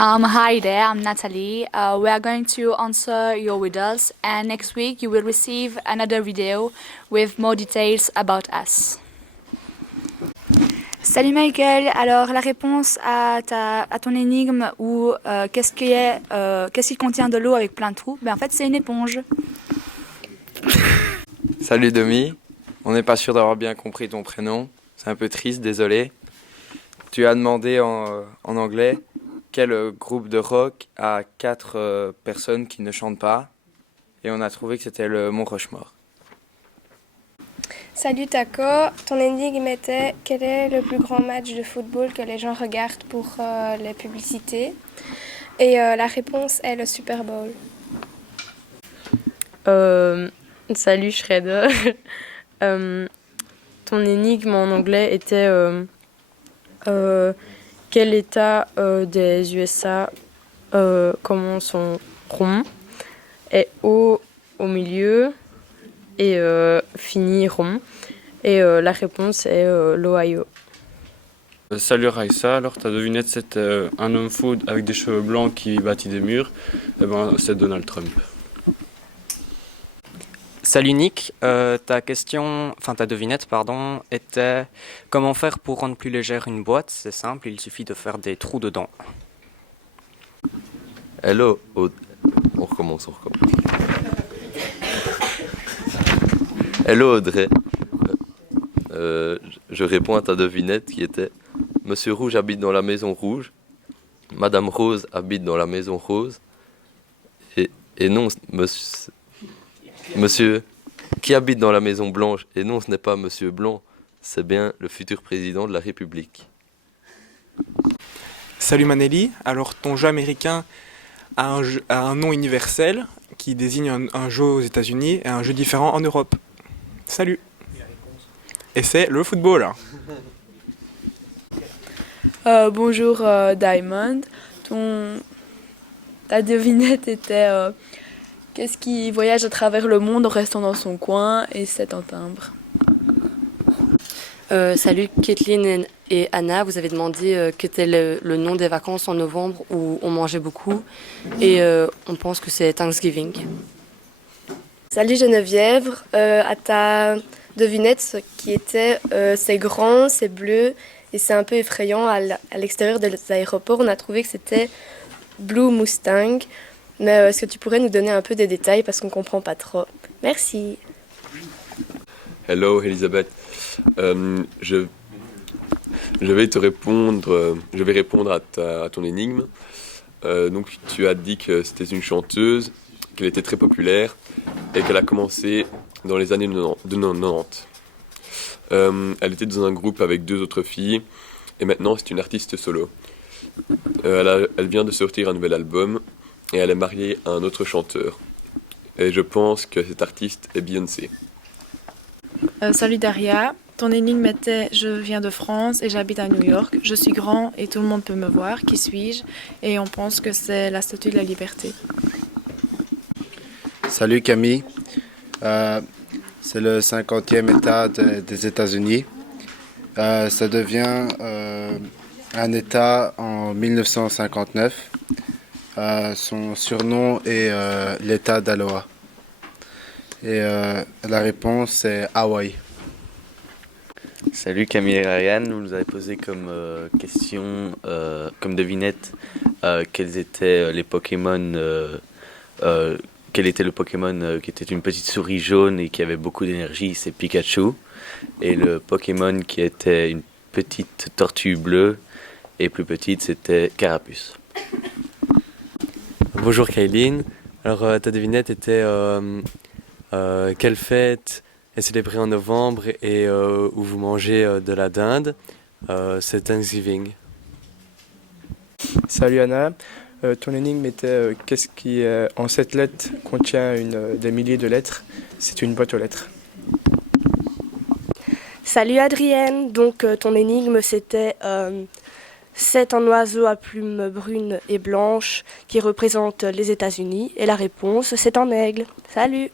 Hi there, I'm Natalie. We are going to answer your riddles, and next week you will receive another video with more details about us. Salut Michael, alors la réponse à ton énigme ou qu'est-ce qui contient de l'eau avec plein de trous, en fait c'est une éponge. Salut Domi, on n'est pas sûr d'avoir bien compris ton prénom, c'est un peu triste, désolé. Tu as demandé en anglais quel groupe de rock a 4 personnes qui ne chantent pas, et on a trouvé que c'était le Mont Rushmore. Salut Taco, ton énigme était quel est le plus grand match de football que les gens regardent pour les publicités? Et la réponse est le Super Bowl. Salut Shredder. Ton énigme en anglais était quel état des USA commence en rond, est haut au milieu et finit rond. Et la réponse est l'Ohio. Salut Raissa, alors ta devinette c'était un homme fou avec des cheveux blancs qui bâtit des murs. C'est Donald Trump. Salut Nick, ta devinette était comment faire pour rendre plus légère une boîte. C'est simple, il suffit de faire des trous dedans. Hello, on recommence. Hello Audrey, je réponds à ta devinette qui était Monsieur Rouge habite dans la maison rouge, Madame Rose habite dans la maison rose, et non, Monsieur qui habite dans la maison blanche, et non, ce n'est pas Monsieur Blanc, c'est bien le futur président de la République. Salut Manelli, alors ton jeu américain a un nom universel qui désigne un jeu aux États-Unis et un jeu différent en Europe. Salut. Et c'est le football. Bonjour Diamond, ta devinette était qu'est-ce qui voyage à travers le monde en restant dans son coin, et c'est un timbre. Salut Kathleen et Anna, vous avez demandé quel était le nom des vacances en novembre où on mangeait beaucoup, et on pense que c'est Thanksgiving. Salut Geneviève, à ta devinette qui était c'est grand, c'est bleu et c'est un peu effrayant à l'extérieur des aéroports, on a trouvé que c'était Blue Mustang. Mais est-ce que tu pourrais nous donner un peu des détails parce qu'on ne comprend pas trop? Merci. Hello Elisabeth, je vais répondre à ton énigme. Donc tu as dit que c'était une chanteuse, qu'elle était très populaire et qu'elle a commencé dans les années 90. Elle était dans un groupe avec 2 autres filles et maintenant c'est une artiste solo. Elle vient de sortir un nouvel album et elle est mariée à un autre chanteur. Et je pense que cet artiste est Beyoncé. Salut Daria, ton énigme était je viens de France et j'habite à New York. Je suis grand et tout le monde peut me voir. Qui suis-je? Et on pense que c'est la Statue de la Liberté. Salut Camille, c'est le 50e État des États-Unis. Ça devient un État en 1959. Son surnom est l'État d'Aloha. Et la réponse est Hawaï. Salut Camille et Ryan, vous nous avez posé comme question, comme devinette, quels étaient les Pokémon, quel était le Pokémon qui était une petite souris jaune et qui avait beaucoup d'énergie, c'est Pikachu. Et le Pokémon qui était une petite tortue bleue et plus petite, c'était Carapuce. Bonjour Kailine, alors ta devinette était quelle fête est célébrée en novembre et où vous mangez de la dinde, c'est Thanksgiving. Salut Anna, ton énigme était qu'est-ce qui en 7 lettres contient des milliers de lettres? C'est une boîte aux lettres. Salut Adrienne, donc ton énigme c'était c'est un oiseau à plumes brunes et blanches qui représente les États-Unis et la réponse c'est un aigle. Salut.